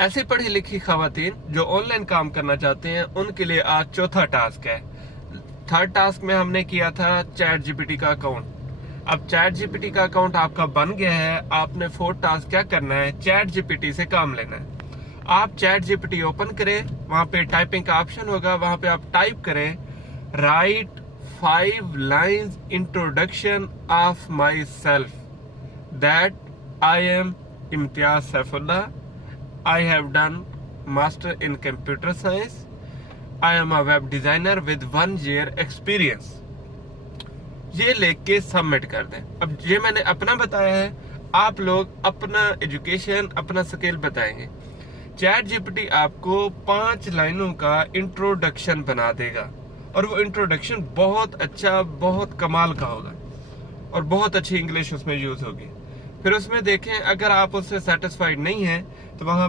ऐसी पढ़ी लिखी खवातीन जो ऑनलाइन काम करना चाहते हैं उनके लिए आज चौथा टास्क है। थर्ड टास्क में हमने किया था चैट जीपीटी का अकाउंट। अब चैट जीपीटी का अकाउंट आपका बन गया है। आपने फोर्थ टास्क क्या करना है, चैट जीपीटी से काम लेना है। आप चैट जीपीटी ओपन करें, वहां पे टाइपिंग का ऑप्शन होगा, वहां पे आप टाइप करें right 5 lines introduction of my self that I am Imtiaz Saifullah, I have done master in computer science. I am a web designer with 1 year experience. ये लिख के सबमिट कर दें। अब ये मैंने अपना बताया है, आप लोग अपना एजुकेशन अपना स्किल बताएंगे। चैट जीपीटी आपको 5 लाइनों का इंट्रोडक्शन बना देगा और वो इंट्रोडक्शन बहुत अच्छा, बहुत कमाल का होगा और बहुत अच्छी इंग्लिश उसमें यूज होगी। फिर उसमें देखें, अगर आप उससे सेटिस्फाइड नहीं है तो वहां